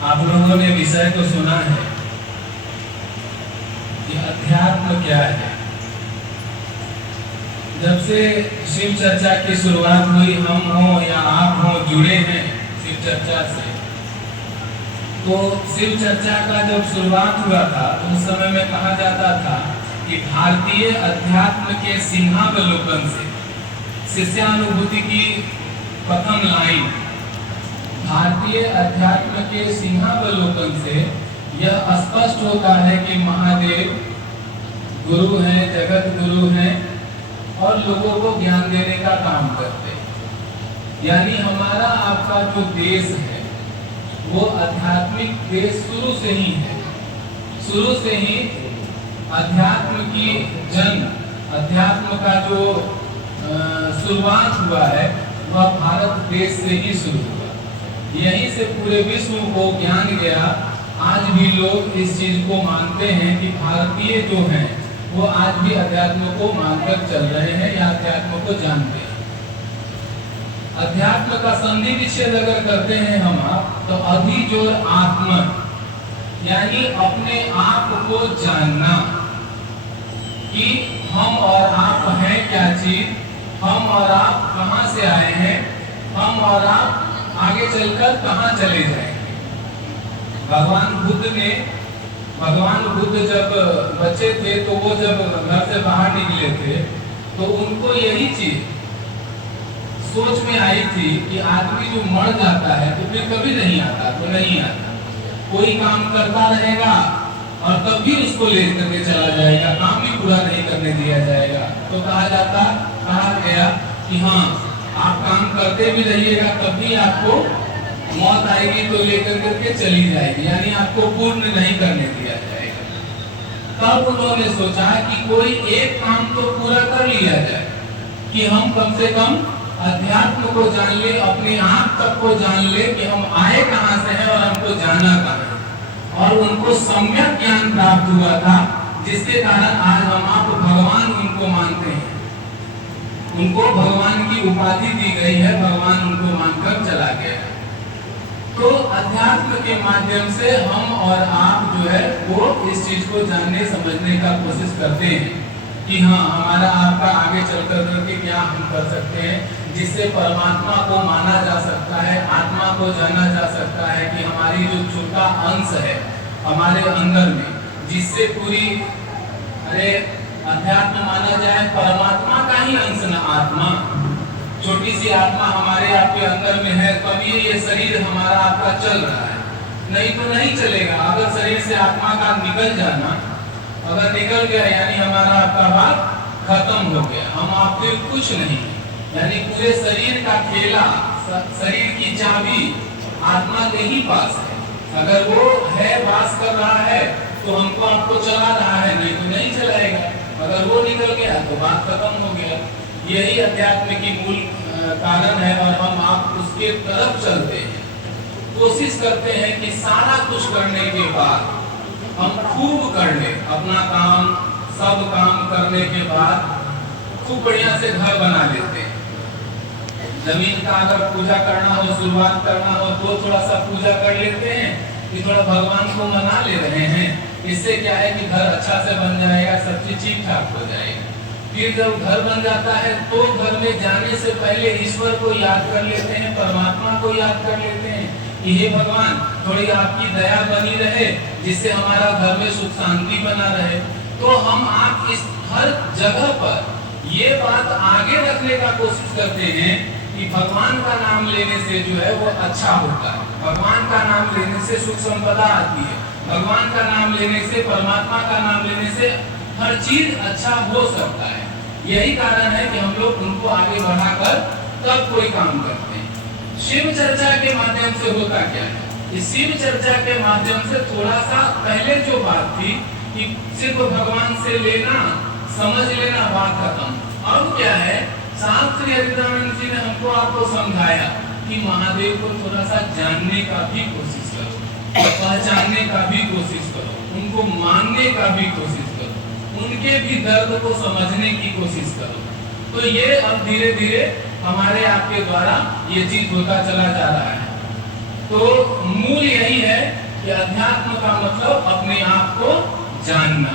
आप लोगों ने विषय को सुना है कि अध्यात्म क्या है। जब से शिव चर्चा की शुरुआत हुई, हम हो या आप हो जुड़े हैं शिव चर्चा से, तो शिव चर्चा का जब शुरुआत हुआ था तो उस समय में कहा जाता था कि भारतीय अध्यात्म के सिंहावलोकन से, शिष्यानुभूति की प्रथम लाइन, भारतीय अध्यात्म के सिंहावलोकन से यह स्पष्ट होता है कि महादेव गुरु हैं, जगत गुरु हैं और लोगों को ज्ञान देने का काम करते हैं। यानी हमारा आपका जो देश है वो आध्यात्मिक देश शुरू से ही है। शुरू से ही अध्यात्म की अध्यात्म का जो शुरुआत हुआ है वह भारत देश से ही शुरू हुआ। यहीं से पूरे विश्व को ज्ञान गया। आज भी लोग इस चीज को मानते हैं कि भारतीय जो हैं वो आज भी अध्यात्म को मानकर चल रहे हैं या अध्यात्म को जानते हैं। अध्यात्म का संधि विच्छेद अगर करते हैं हम आप, तो अधिजोर आत्मा, यानी अपने आप को जानना कि हम और आप हैं क्या चीज, हम और आप कहां से आए हैं, हम और आप आगे चलकर कहां चले जाएंगे। भगवान बुद्ध जब बच्चे थे तो वो जब घर से बाहर निकले थे तो उनको यही चीज सोच में आई थी कि आदमी जो मर जाता है तो फिर कभी नहीं आता, तो नहीं आता, कोई काम करता रहेगा और तब भी उसको ले करके चला जाएगा, काम भी पूरा नहीं करने दिया जाएगा। तो कहा गया कि हाँ, आप काम करते भी रहिएगा, कभी आपको मौत आएगी तो लेकर करके चली जाएगी, यानी आपको पूर्ण नहीं करने दिया जाएगा। तब उन्होंने सोचा कि कोई एक काम तो पूरा कर लिया जाए कि हम कम से कम अध्यात्म को जान ले, अपने आप तक को जान ले कि हम आए कहां से हैं और हमको जाना कहां है। और उनको सम्यक ज्ञान प्राप्त हुआ था, जिसके कारण आज हम आप भगवान उनको मानते हैं। उनको भगवान की उपाधि दी गई है, भगवान उनको मानकर चला गया। तो अध्यात्म के माध्यम से हम और आप जो है वो इस चीज को जानने समझने का कोशिश करते हैं कि हाँ, हमारा आपका आगे चलकर करके क्या हम कर सकते हैं जिससे परमात्मा को माना जा सकता है, आत्मा को जाना जा सकता है कि हमारी जो छोटा अंश है हमारे अंदर में, जिससे पूरी अध्यात्म माना जाए परमात्मा का ही अंश न आत्मा। छोटी सी आत्मा हमारे आपके अंदर में है, तभी ये शरीर हमारा आपका चल रहा है, नहीं तो नहीं चलेगा। अगर शरीर से आत्मा का निकल जाना, अगर निकल गया यानी हमारा आपका बात खत्म हो गया, हम आप फिर कुछ नहीं। यानी पूरे शरीर का खेला, शरीर की चाबी आत्मा के ही पास है। अगर वो है, वास कर रहा है तो हमको आपको चला रहा है, नहीं तो नहीं चलाएगा। अगर वो निकल गया तो बात खत्म हो गया। यही अध्यात्म की मूल कारण है और हम आप उसके तरफ चलते हैं। कोशिश करते हैं कि सारा कुछ करने के बाद हम खूब कर ले अपना काम, सब काम करने के बाद खूब बढ़िया से घर बना लेते हैं। जमीन का अगर पूजा करना हो, शुरुआत करना हो तो थोड़ा सा पूजा कर लेते हैं कि थोड़ा भगवान को मना ले रहे हैं। इससे क्या है कि घर अच्छा से बन जाएगा, सब चीज ठीक ठाक हो जाएगी। फिर जब घर बन जाता है तो घर में जाने से पहले ईश्वर को याद कर लेते हैं, परमात्मा को याद कर लेते हैं कि हे भगवान, थोड़ी आपकी दया बनी रहे जिससे हमारा घर में सुख शांति बना रहे। तो हम आप इस हर जगह पर ये बात आगे रखने का कोशिश करते हैं कि भगवान का नाम लेने से जो है वो अच्छा होता है, भगवान का नाम लेने से सुख संपदा आती है, भगवान का नाम लेने से, परमात्मा का नाम लेने से हर चीज अच्छा हो सकता है। यही कारण है कि हम लोग उनको आगे बढ़ाकर तब कोई काम करते हैं। शिव चर्चा के माध्यम से होता क्या है, इस शिव चर्चा के माध्यम से थोड़ा सा पहले जो बात थी कि सिर्फ भगवान से लेना, समझ लेना, बात खत्म। अब क्या है, शास्त्री हरिदानंद जी ने हमको आपको समझाया कि महादेव को थोड़ा सा जानने का भी कोशिश करो, पहचानने का भी कोशिश करो, उनको मानने का भी कोशिश करो, उनके भी दर्द को समझने की कोशिश करो। तो ये अब धीरे धीरे हमारे आपके द्वारा ये चीज होता चला जा रहा है। तो मूल यही है कि अध्यात्म का मतलब अपने आप को जानना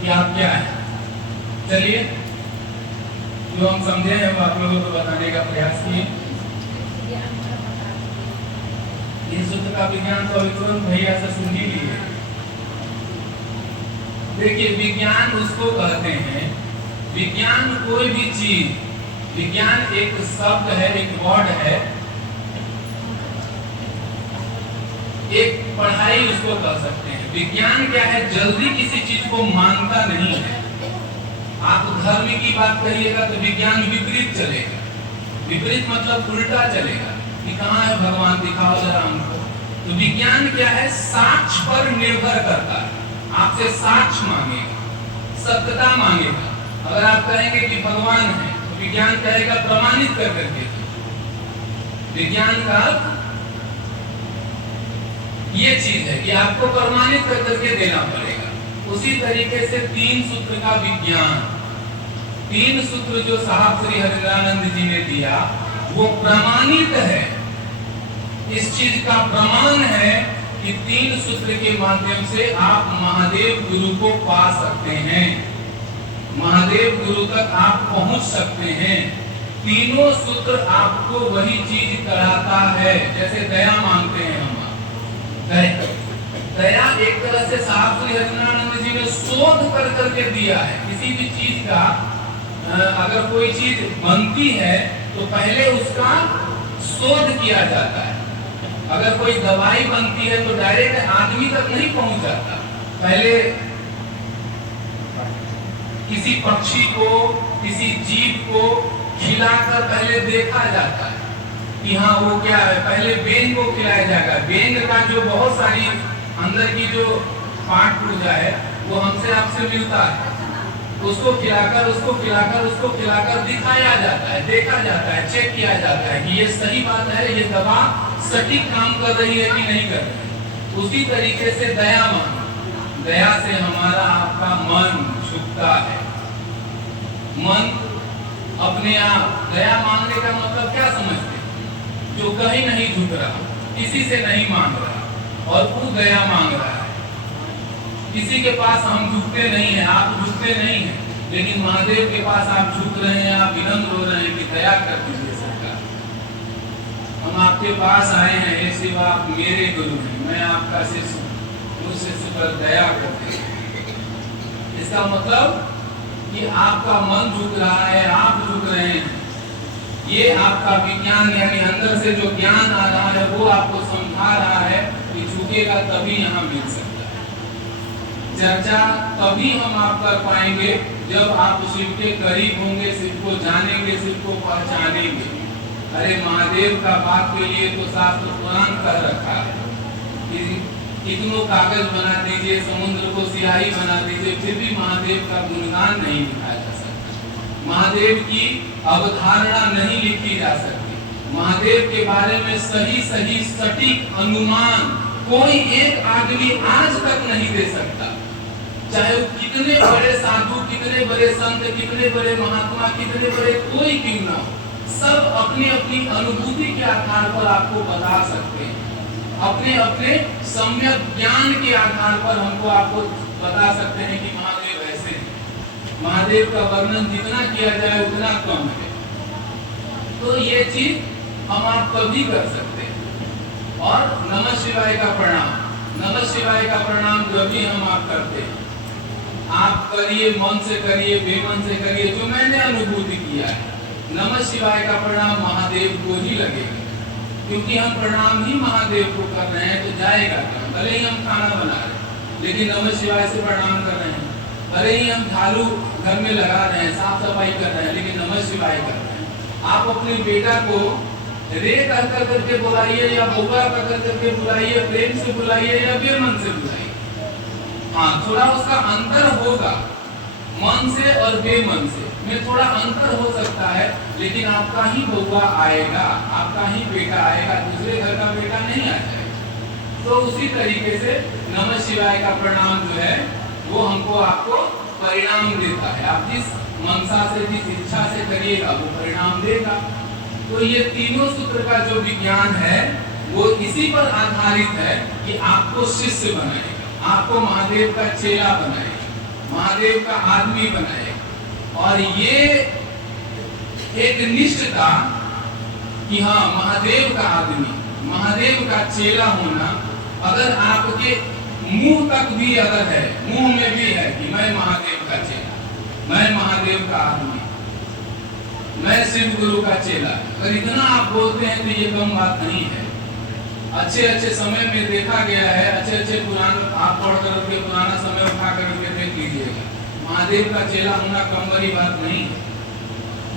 कि आप क्या है। चलिए जो हम समझे हैं वो आप लोगों को बताने का प्रयास किए। ये सूत्र का विज्ञान तो तुरंत भैया से सुन ही लिए। देखिए विज्ञान उसको कहते हैं, विज्ञान कोई भी चीज, विज्ञान एक शब्द है, एक वर्ड है, एक पढ़ाई उसको कह सकते हैं। विज्ञान क्या है, जल्दी किसी चीज को मानता नहीं है। आप धर्म की बात करिएगा तो विज्ञान विपरीत चलेगा। विपरीत मतलब उल्टा चलेगा कि कहाँ है भगवान, दिखाओ जरा हमको। तो विज्ञान क्या है, साक्ष्य पर निर्भर करता है। आपसे साक्ष्य मांगेगा, सत्यता मांगेगा। अगर आप कहेंगे कि भगवान है तो विज्ञान कहेगा प्रमाणित कर करके। विज्ञान का ये चीज है कि आपको प्रमाणित कर करके देना पड़ेगा। उसी तरीके से तीन सूत्र का विज्ञान, तीन सूत्र जो साहब श्री हरिरानंद जी ने दिया वो प्रमाणित है। इस चीज का प्रमाण है कि तीन सूत्र के माध्यम से आप महादेव गुरु को पा सकते हैं, महादेव गुरु तक आप पहुंच सकते हैं। तीनों सूत्र आपको वही चीज कराता है। जैसे दया मांगते हैं हम, दया एक तरह से साहब श्री हरिरानंद जी ने शोध कर करके दिया है। किसी भी चीज का अगर कोई चीज बनती है तो पहले उसका शोध किया जाता है। अगर कोई दवाई बनती है तो डायरेक्ट आदमी तक नहीं पहुंच जाता, पहले किसी पक्षी को, किसी जीव को खिलाकर पहले देखा जाता है कि हाँ वो क्या है। पहले बेंग को खिलाया जाएगा। बेंग का जो बहुत सारी अंदर की जो पार्ट पूजा है वो हमसे आपसे मिलता है। उसको खिलाकर उसको खिलाकर उसको खिलाकर दिखाया जाता है, देखा जाता है, चेक किया जाता है कि ये सही बात है, ये दवा सटीक काम कर रही है कि नहीं कर रही। उसी तरीके से दया मांगो, दया से हमारा आपका मन झुकता है। मन अपने आप, दया मांगने का मतलब क्या समझते हैं, जो कहीं नहीं झुक रहा, किसी से नहीं मांग रहा और वो दया मांग रहा है। किसी के पास हम झुकते नहीं हैं, आप झुकते नहीं हैं, लेकिन महादेव के पास आप झुक रहे हैं, आप विनम्र हो रहे हैं कि दया कर दीजिए सरकार, हम आपके पास आए हैं, ये शिव आप मेरे गुरु हैं, मैं आपका शिष्य हूँ, मुझ शिष्य पर दया करते हैं। इसका मतलब कि आपका मन झुक रहा है, आप झुक रहे हैं। ये आपका विज्ञान यानी अंदर से जो ज्ञान आ रहा है वो आपको समझा रहा है कि झुकेगा तभी यहाँ मिल सकता है। चर्चा तभी हम आप कर पाएंगे जब आप शिव के करीब होंगे, शिव को जानेंगे, शिव को पहचानेंगे। अरे महादेव का बात के लिए तो शास्त्र पुराण कह रखा है कि कितनों कागज बना दीजिए, समुद्र को सियाही बना दीजिए, फिर भी महादेव का गुणगान नहीं लिखा जा सकता। महादेव की अवधारणा नहीं लिखी जा सकती। महादेव के बारे में सही सही सटीक अनुमान कोई एक आदमी आज तक नहीं दे सकता। चाहे वो कितने बड़े साधु, कितने बड़े संत, कितने बड़े महात्मा, कितने बड़े कोई क्यों ना हो, सब अपनी अपनी अनुभूति के आधार पर आपको बता सकते हैं। अपने अपने सम्यक ज्ञान के आधार पर हमको आपको बता सकते हैं कि महादेव ऐसे हैं। महादेव का वर्णन जितना किया जाए उतना कम है। तो ये चीज हम आप कभी कर सकते हैं। और नमः शिवाय का प्रणाम, नमः शिवाय का प्रणाम जब भी हम आप करते हैं, आप करिए, मन से करिए, बेमन से करिए, जो मैंने अनुभूति किया है। नमः शिवाय का प्रणाम महादेव को ही लगेगा, क्योंकि हम प्रणाम ही महादेव को कर रहे हैं, तो जाएगा क्या। भले ही हम खाना बना रहे हैं लेकिन नमः शिवाय से प्रणाम कर रहे हैं। भले ही हम झाड़ू घर में लगा रहे हैं, साफ सफाई कर रहे हैं, लेकिन नमः शिवाय कर रहे हैं। आप अपने बेटा को रे कर करके बुलाइए या बउआ कर करके बुलाइए, प्रेम से बुलाइए या बेमन से बुलाइए। हाँ, थोड़ा उसका अंतर होगा, मन से और बेमन से में थोड़ा अंतर हो सकता है, लेकिन आपका ही बउआ आएगा, आपका ही बेटा आएगा, दूसरे घर का बेटा नहीं आ जाएगा। तो उसी तरीके से नमः शिवाय का प्रणाम जो है वो हमको आपको परिणाम देता है। आप जिस मनसा से, जिस इच्छा से करिएगा वो परिणाम देगा। तो ये तीनों सूत्र का जो विज्ञान है वो इसी पर आधारित है कि आपको शिष्य बनाए, आपको महादेव का चेला बनाए, महादेव का आदमी बनाए। और ये एक निष्ठता कि हाँ महादेव का आदमी, महादेव का चेला होना, अगर आपके मुंह तक भी अगर है, मुंह में भी है कि मैं महादेव का चेला, मैं महादेव का आदमी, मैं शिव गुरु का चेला, अगर इतना आप बोलते हैं तो ये कम बात नहीं है। अच्छे अच्छे समय में देखा गया है, अच्छे अच्छे पुराने आप पढ़ करके पुराना समय उठा करके देख लीजिएगा, महादेव का चेला होना कम बड़ी बात नहीं है।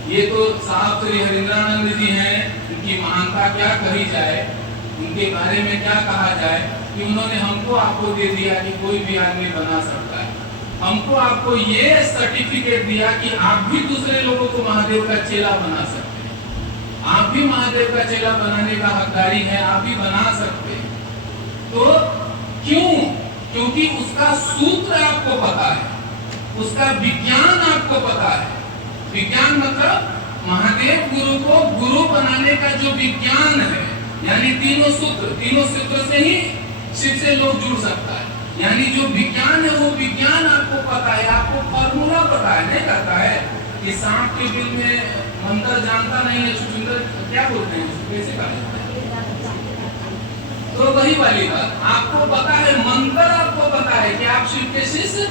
ये तो साहब श्री हरिंद्रानंद जी हैं, उनकी महानता क्या कही जाए, उनके बारे में क्या कहा जाए कि उन्होंने हमको आपको दे दिया कि कोई भी आदमी बना सकता है। हमको आपको ये सर्टिफिकेट दिया कि आप भी दूसरे लोगों को महादेव का चेला बना सकते हैं, आप भी महादेव का चेला बनाने का हकदारी है, आप भी बना सकते हैं। तो क्यों? क्योंकि उसका सूत्र आपको पता है, उसका विज्ञान आपको पता है। विज्ञान मतलब महादेव गुरु को गुरु बनाने का जो विज्ञान है, यानी तीनों सूत्र से ही शिव से लोग जुड़ सकता है। यानी जो विज्ञान है वो विज्ञान आपको पता है, आपको फॉर्मूला पता है। नहीं कहता है कि सांप के बिल में मंत्र जानता नहीं है, सुंदर क्या बोलते हैं, कैसे कहा? तो वही वाली बात आपको पता है, मंत्र आपको पता है कि आप शिव के शिष्य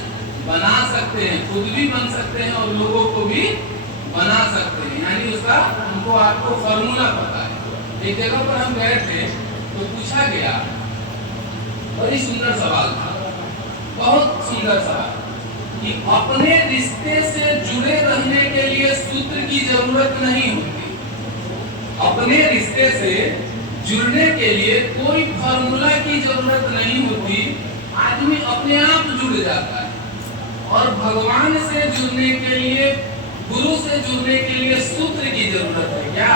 बना सकते हैं, खुद भी बन सकते हैं और लोगों को भी बना सकते हैं। यानी उसका हमको आपको फॉर्मूला पता है। एक जगह पर हम गए थे तो पूछा गया, बड़ी सुंदर सवाल था, बहुत सुंदर सवाल, कि अपने रिश्ते से जुड़े रहने के लिए सूत्र की जरूरत नहीं होती। अपने रिश्ते से जुड़ने के लिए कोई फॉर्मूला की जरूरत नहीं होती, आदमी अपने आप जुड़ जाता है। और भगवान से जुड़ने के लिए, गुरु से जुड़ने के लिए सूत्र की जरूरत है क्या?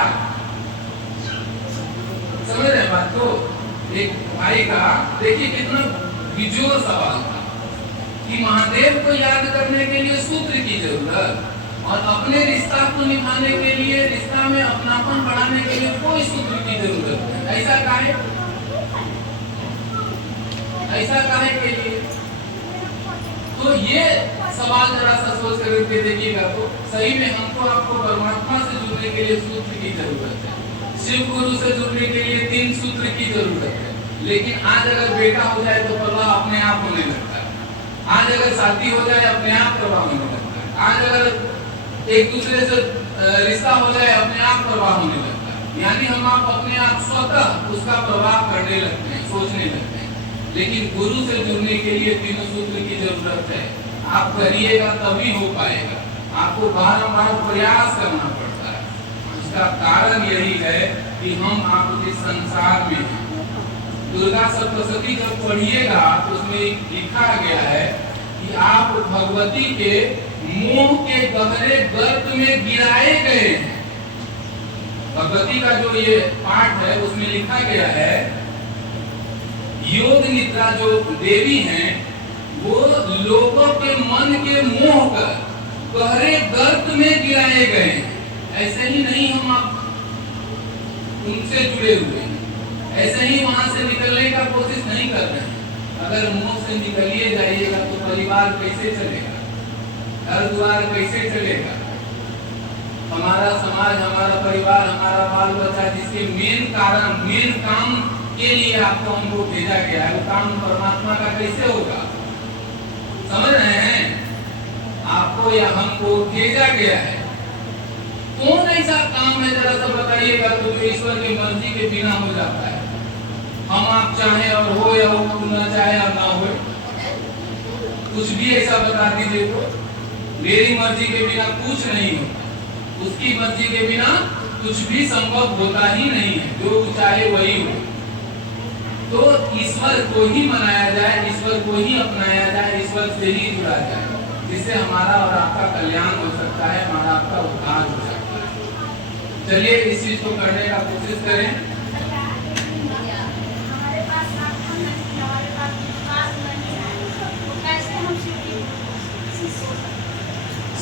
समझ रहे बात को? एक भाई का देखिए कितना बिजोर सवाल था कि महादेव को याद करने के लिए सूत्र की जरूरत, और अपने रिश्ता को निभाने के लिए, रिश्ता में अपनापन बढ़ाने के लिए कोई सूत्र की जरूरत नहीं। ऐसा काहे? ऐसा काहे के लिए? तो ये सवाल जरा सा सोच करके देखिएगा तो सही में हमको आपको परमात्मा से जुड़ने के लिए सूत्र की जरूरत है, शिव गुरु से जुड़ने के लिए 3 सूत्र की जरूरत है। लेकिन आज अगर बेटा हो जाए तो प्रवाह अपने आप होने लगता है, आज अगर शादी हो जाए अपने आप प्रवाह होने लगता है, आज अगर एक दूसरे से रिश्ता हो जाए अपने आप प्रवाह होने लगता है। यानी हम आप अपने आप स्वतः उसका प्रवाह करने लगते हैं, सोचने लगते हैं। लेकिन गुरु से जुड़ने के लिए 3 सूत्र की जरूरत है। आप करिएगा तभी हो पाएगा, आपको बारंबार प्रयास करना पड़ता है। इसका कारण यही है कि हम आपके संसार में हैं। दुर्गा सप्तशती जब पढ़िएगा तो उसमें लिखा गया है कि आप भगवती के मोह के गहरे गर्त में गिराए गए हैं। भगवती का जो ये पाठ है उसमें लिखा गया है, योग निद्रा जो देवी हैं वो लोगों के मन के मोह कर गहरे गर्त में गिराए गए हैं। ऐसे ही नहीं हम आप उनसे जुड़े हुए हैं, ऐसे ही वहां से निकलने का कोशिश नहीं कर रहे हैं। अगर मुंह से निकलिए जाइएगा तो परिवार कैसे चलेगा, घर द्वार कैसे चलेगा, हमारा समाज, हमारा परिवार, हमारा बाल बच्चा, जिसके मेन कारण, मेन काम के लिए आपको हमको भेजा गया है, वो काम परमात्मा का कैसे होगा? समझ रहे हैं? आपको या हमको भेजा गया है, कौन ऐसा काम है जरा सा बताइएगा तो जो ईश्वर की मर्जी के बिना हो जाता है? हम आप चाहे और हो या वो ना चाहे और ना हो, कुछ भी ऐसा बता दीजिए तो मेरी मर्जी के बिना कुछ नहीं होता, उसकी मर्जी के बिना कुछ भी संभव होता ही नहीं है। जो चाहे वही हो। तो ईश्वर को ही मनाया जाए, ईश्वर को ही अपनाया जाए, ईश्वर से ही जुड़ा जाए, जिससे हमारा और आपका कल्याण हो सकता है, हमारा आपका उद्धार हो सकता है। चलिए इस चीज को करने का कोशिश करें।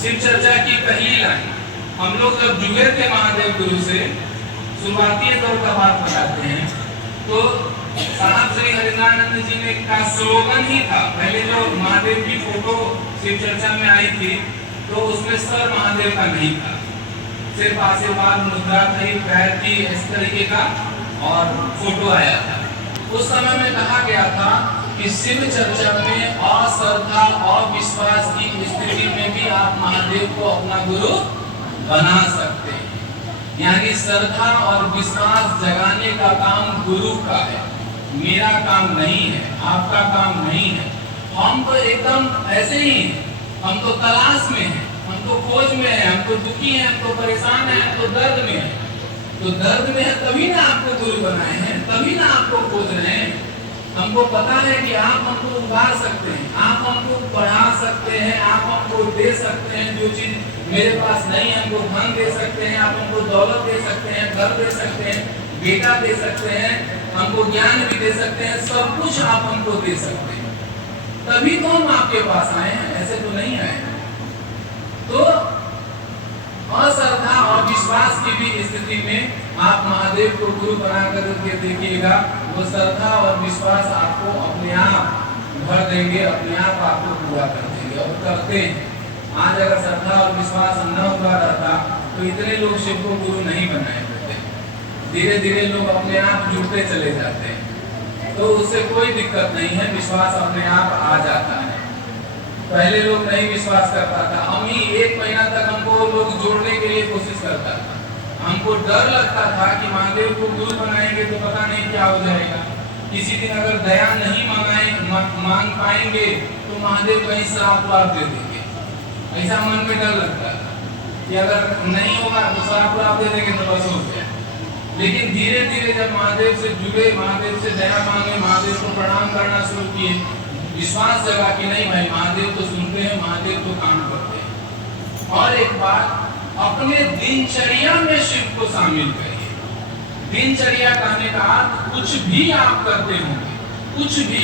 शिव चर्चा की पहली लाइन, हम लोग जब जुड़े थे महादेव गुरु से, शुरुआती दौर का बात बताते हैं, तो साहब श्री हरिनानंद जी ने का स्लोगन ही था, पहले जो महादेव की फोटो शिव चर्चा में आई थी तो उसमें सर महादेव का नहीं था, सिर्फ आशीर्वाद मुद्रा थी, पैर थी, इस तरीके का और फोटो आया था। उस समय में कहा गया था कि शिव चर्चा में अश्रद्धा अविश्वास की स्थिति में भी आप महादेव को अपना गुरु बना सकते हैं। यानी श्रद्धा और विश्वास जगाने का काम गुरु का है, मेरा काम नहीं है, आपका काम नहीं है। हम तो एकदम ऐसे ही हैं, हम तो तलाश में हैं, हम तो खोज में हैं, हम तो दुखी हैं, हम तो परेशान हैं, हम तो दर्द में हैं। तो दर्द में है तभी ना आपको गुरु बनाए हैं, तभी ना आपको खोज रहे हैं। हमको पता है कि आप हमको उबार सकते हैं, आप हमको बढ़ा सकते हैं, आप हमको दे सकते हैं जो चीज मेरे पास नहीं है, हमको धन दे सकते हैं, आप हमको दौलत दे सकते हैं, घर दे सकते हैं, बेटा दे सकते हैं, हमको ज्ञान भी दे सकते हैं, सब कुछ आप हमको दे सकते हैं। तभी तो हम आपके पास आए हैं, ऐसे तो नहीं आए। तो अश्रद्धा और विश्वास की भी स्थिति में आप महादेव को गुरु बना करके देखिएगा, वो श्रद्धा और विश्वास आपको अपने आप भर देंगे, अपने आप आपको पूरा कर देंगे और करते हैं। आज अगर श्रद्धा और विश्वास न हुआ रहता तो इतने लोग शिव को गुरु नहीं बनाए होते। धीरे धीरे लोग अपने आप जुड़ते चले जाते हैं, तो उससे कोई दिक्कत नहीं है, विश्वास अपने आप आ जाता है। पहले लोग नहीं विश्वास करता था, हम ही 1 महीना तक हमको लोग जोड़ने के लिए कोशिश करता था। हमको डर लगता था कि महादेव को गुरु बनाएंगे तो पता नहीं क्या हो जाएगा, किसी दिन अगर दया नहीं मांग पाएंगे तो महादेव कहीं श्राप वाप दे देंगे, ऐसा मन में डर लगता था कि अगर नहीं होगा तो श्राप वाप दे देंगे तो बस हो गया। लेकिन धीरे धीरे जब महादेव से जुड़े, महादेव से दया मांगे, महादेव को प्रणाम करना शुरू किए, विश्वास जगा कि नहीं भाई महादेव तो सुनते हैं, महादेव तो काम करते हैं। और एक बात, अपने दिनचर्या में शिव को शामिल करिए। दिनचर्या कहने का अर्थ कुछ भी आप करते होंगे, कुछ भी,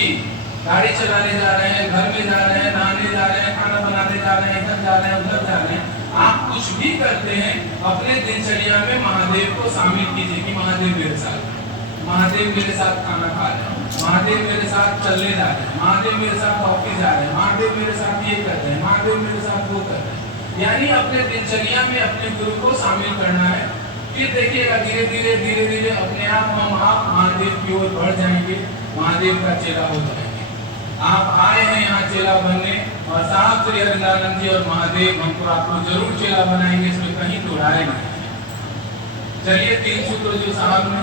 गाड़ी चलाने जा रहे हैं, घर में जा रहे हैं, नहाने जा रहे हैं, खाना बनाने जा रहे हैं, इधर जा रहे हैं, उधर जा रहे हैं, आप कुछ भी करते हैं अपने दिनचर्या में महादेव को शामिल कीजिए कि महादेव मेरे साथ, महादेव मेरे साथ खाना खा रहे हैं, महादेव मेरे साथ चलने जा रहे हैं, महादेव मेरे साथ ऑफिस जा रहे हैं, महादेव मेरे साथ ये कर रहे हैं, महादेव मेरे साथ वो कर रहे हैं। यानी अपने दिनचर्या में अपने गुरु को शामिल करना है। फिर देखिएगा धीरे धीरे अपने आप महादेव की ओर बढ़ जाएंगे, महादेव का चेला हो जाएंगे। आप आए हैं यहाँ चेला बनने, और साहब श्री हरिनानंद जी और महादेव हमको आपको जरूर चेला बनाएंगे, इसमें कहीं तो राय नहीं है। चलिए 3 सूत्र जो साहब ने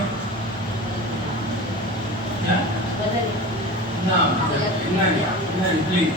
ना नहीं प्लीज